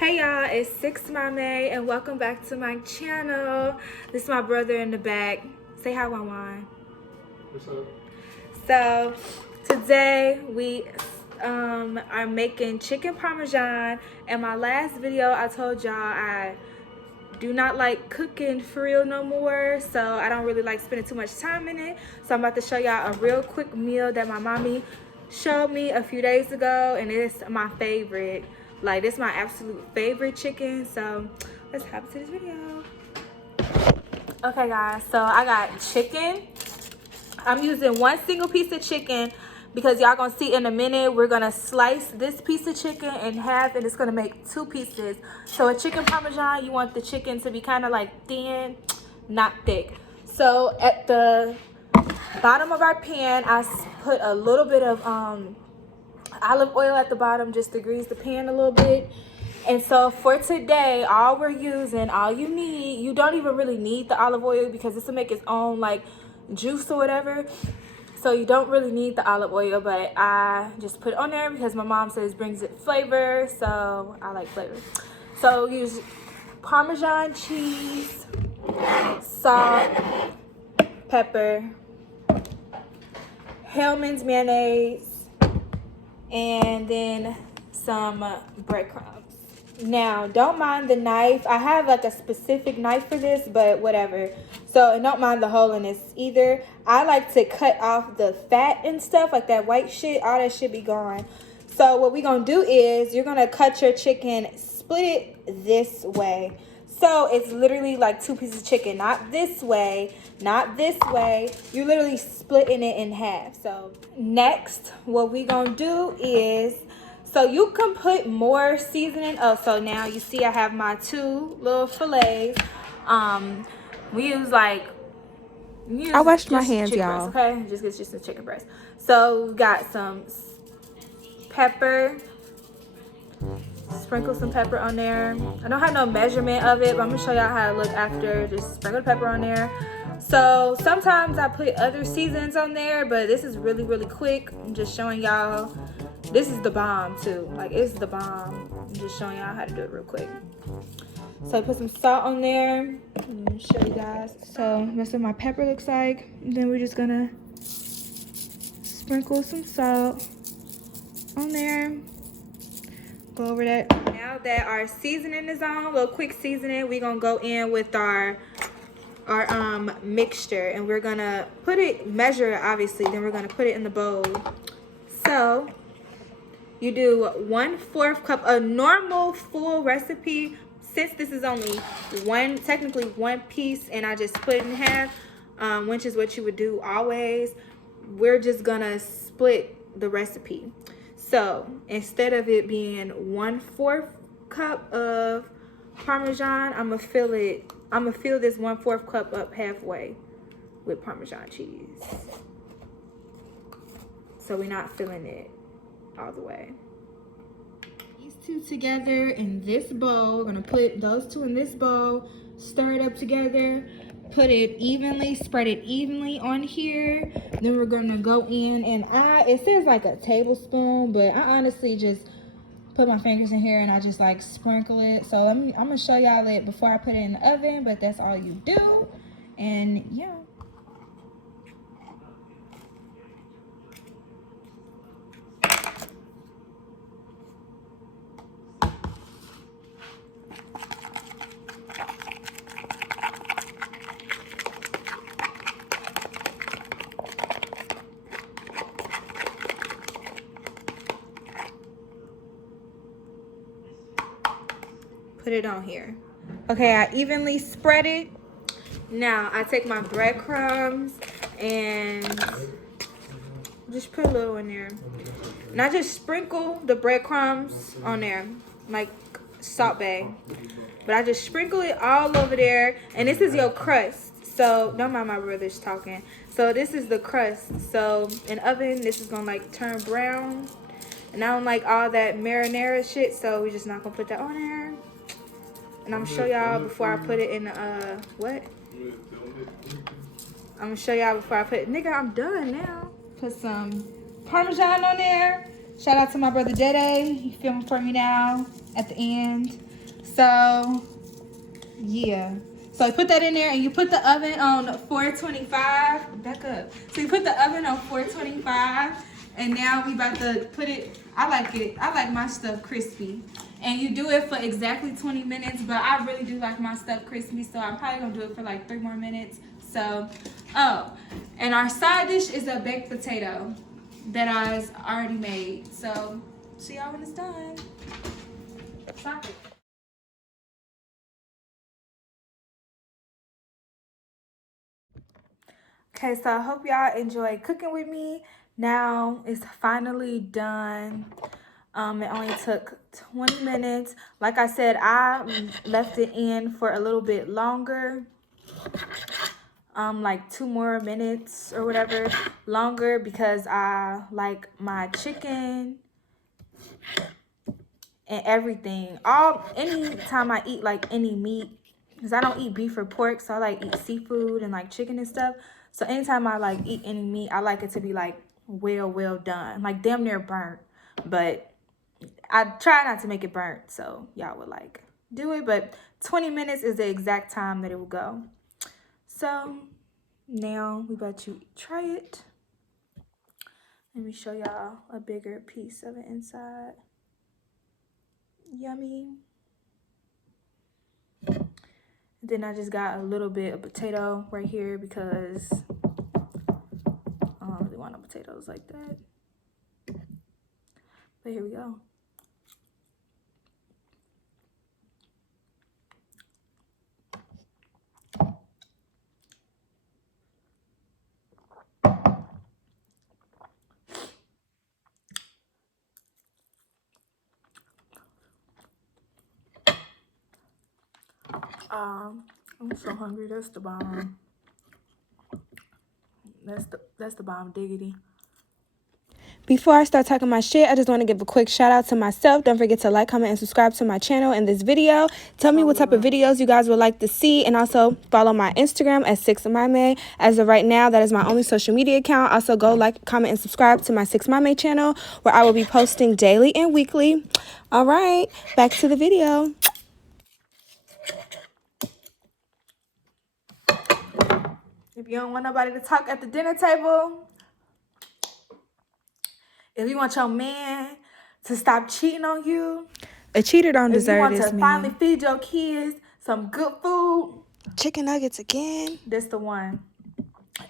Hey y'all, it's Six Mame and welcome back to my channel. This is my brother in the back. Say hi, Wan. What's up? So today we are making chicken parmesan. In my last video I told y'all I do not like cooking for real no more, so I don't really like spending too much time in it. So I'm about to show y'all a real quick meal that my mommy showed me a few days ago, and it's my favorite. Like, this is my absolute favorite chicken. So let's hop into this video. Okay guys, so I got chicken. I'm using one single piece of chicken because y'all gonna see in a minute we're gonna slice this piece of chicken in half and it's gonna make two pieces. So a chicken parmesan, you want the chicken to be kind of like thin, not thick. So at the bottom of our pan, I put a little bit of olive oil at the bottom just to grease the pan a little bit. And so for today, all we're using, all you need, you don't even really need the olive oil because this will make its own like juice or whatever. So you don't really need the olive oil, but I just put it on there because my mom says it brings it flavor, so I like flavor. So use Parmesan cheese, salt, pepper, Hellman's mayonnaise, and then some breadcrumbs. Now, don't mind the knife. I have like a specific knife for this, but whatever. So, and don't mind the hole in this either. I like to cut off the fat and stuff, like that white shit. All that should be gone. So what we're going to do is you're going to cut your chicken, split it this way. So it's literally like two pieces of chicken. Not this way, not this way. You're literally splitting it in half. So next, what we're going to do is, so you can put more seasoning. Oh, so now you see I have my two little fillets. We use like, I washed my hands, y'all. Okay, just a chicken breast. So we got some pepper. Sprinkle some pepper on there. I don't have no measurement of it, but I'm gonna show y'all how it looks after. Just sprinkle the pepper on there. So sometimes I put other seasons on there, but this is really, really quick. I'm just showing y'all. This is the bomb too. Like, it's the bomb. I'm just showing y'all how to do it real quick. So I put some salt on there. Let me show you guys. So that's what my pepper looks like. And then we're just gonna sprinkle some salt on there. Go over that. Now that our seasoning is on, a little quick seasoning, we're gonna go in with our mixture, and we're gonna put it, measure it obviously, then we're gonna put it in the bowl. So you do 1/4 cup, a normal full recipe. Since this is only technically one piece, and I just split it in half, which is what you would do always, we're just gonna split the recipe. So instead of it being 1/4 cup of Parmesan, I'm gonna fill this 1/4 cup up halfway with Parmesan cheese. So we're not filling it all the way. These two together in this bowl. We're gonna put those two in this bowl, stir it up together, put it evenly, spread it evenly on here. Then we're gonna go in, and it says like a tablespoon, but I honestly just put my fingers in here and I just like sprinkle it. So I'm gonna show y'all it before I put it in the oven, but that's all you do. And yeah. Put it on here. Okay, I evenly spread it. Now I take my breadcrumbs and just put a little in there. And I just sprinkle the breadcrumbs on there like Salt Bae. But I just sprinkle it all over there. And this is your crust. So don't mind my brother's talking. So this is the crust. So in oven, this is gonna like turn brown. And I don't like all that marinara shit, so we're just not gonna put that on there. And I'm gonna show y'all before I put it in what? I'm gonna show y'all before I put it. Nigga, I'm done now. Put some Parmesan on there. Shout out to my brother Jede. He filming for me now at the end. So, yeah. So you put that in there and you put the oven on 425. Back up. So you put the oven on 425 and now we about to put it, I like my stuff crispy. And you do it for exactly 20 minutes, but I really do like my stuff crispy, so I'm probably gonna do it for like 3 more minutes. So, oh, and our side dish is a baked potato that I already made. So, see y'all when it's done. Stop it. Okay, so I hope y'all enjoy cooking with me. Now it's finally done. It only took 20 minutes. Like I said, I left it in for a little bit longer. Like 2 more minutes or whatever longer because I like my chicken and everything. Anytime I eat like any meat, because I don't eat beef or pork, so I like eat seafood and like chicken and stuff. So anytime I like eat any meat, I like it to be like well done, like damn near burnt. But I try not to make it burnt, so y'all would like do it. But 20 minutes is the exact time that it will go. So now we about to try it. Let me show y'all a bigger piece of it inside. Yummy. Then I just got a little bit of potato right here because I don't really want no potatoes like that. But here we go. I'm so hungry. That's the bomb. That's the bomb diggity. Before I start talking my shit, I just want to give a quick shout out to myself. Don't forget to like, comment, and subscribe to my channel and this video. Tell me what type of videos you guys would like to see, and also follow my Instagram at 6mame. As of right now, that is my only social media account. Also, go like, comment, and subscribe to my 6mame channel, where I will be posting daily and weekly. All right, back to the video. If you don't want nobody to talk at the dinner table, if you want your man to stop cheating on you, a cheater don't deserve this, man. If you want to finally feed your kids some good food, chicken nuggets again, this the one.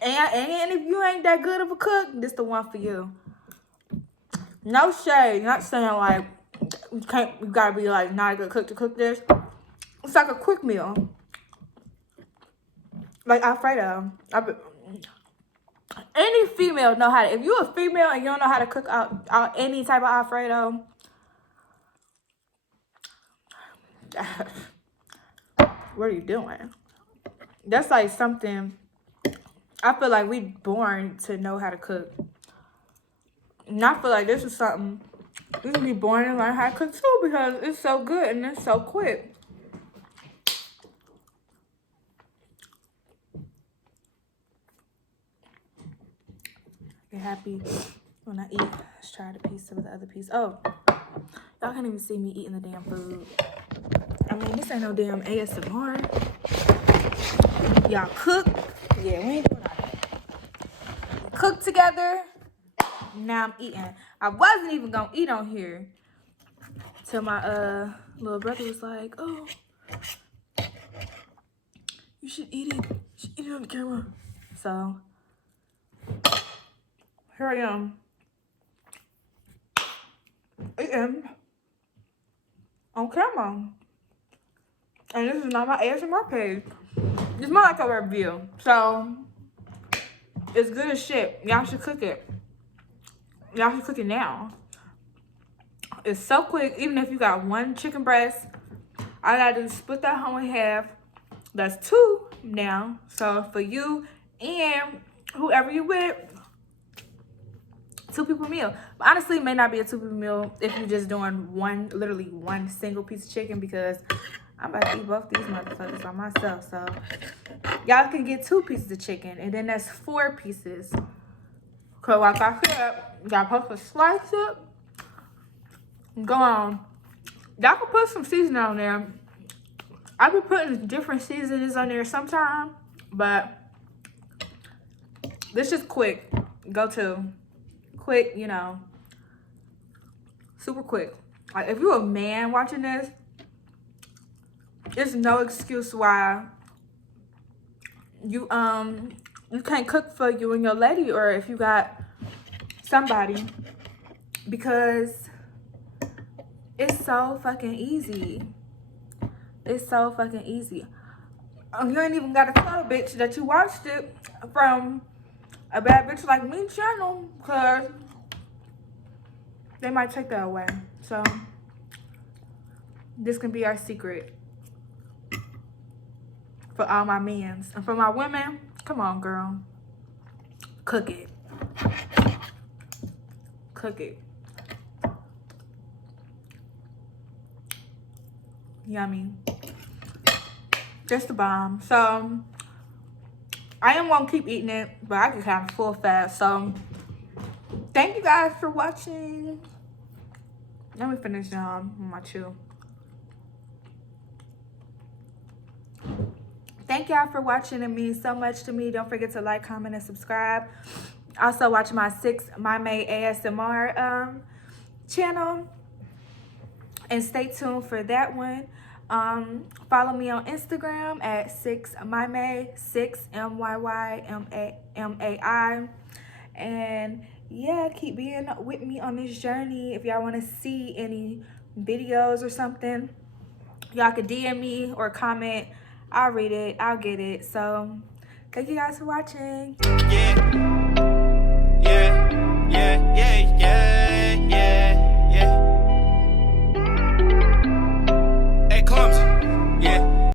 And if you ain't that good of a cook, this the one for you. No shade. Not saying like you gotta be like not a good cook to cook this. It's like a quick meal. Like Alfredo. Any female know how to. If you a female and you don't know how to cook out any type of Alfredo, what are you doing? That's like something. I feel like we born to know how to cook. And I feel like this is something we can be born and learn how to cook too, because it's so good and it's so quick. Get happy when I eat. Let's try the piece of the other piece. Oh, y'all can't even see me eating the damn food. I mean, this ain't no damn ASMR. Y'all cook. Yeah, we ain't doing all that. Cook together. Now I'm eating. I wasn't even gonna eat on here till my little brother was like, "Oh, you should eat it. You should eat it on the camera." So here I am. Eating on camera. And this is not my ASMR page. It's more like a review. So it's good as shit. Y'all should cook it. Y'all should cook it now. It's so quick. Even if you got 1 chicken breast, I gotta split that whole in half. That's 2 now. So for you and whoever you with, 2 people meal. But honestly, it may not be a 2 people meal if you're just doing literally one single piece of chicken, because I'm about to eat both these motherfuckers by myself. So y'all can get 2 pieces of chicken, and then that's 4 pieces. Cause like I said, y'all supposed to slice it. Go on. Y'all can put some seasoning on there. I be putting different seasonings on there sometimes, but this is quick. Go to quick, you know, super quick. Like if you're a man watching this, there's no excuse why you can't cook for you and your lady, or if you got somebody, because it's so fucking easy. It's so fucking easy. You ain't even gotta tell a bitch that you watched it from a bad bitch like me channel, because they might take that away. So this can be our secret for all my men's. And for my women, come on, girl. Cook it. Cook it. Yummy. Just the bomb. So I am gonna keep eating it, but I get kind of full fast. So thank you guys for watching. Let me finish my chew. Thank y'all for watching. It means so much to me. Don't forget to like, comment, and subscribe. Also watch my 6 My Maid ASMR channel, and stay tuned for that one. Follow me on Instagram at 6MyMay, 6MYYMAI. And yeah, keep being with me on this journey. If y'all want to see any videos or something, y'all could DM me or comment. I'll read it. I'll get it. So thank you guys for watching. Yeah.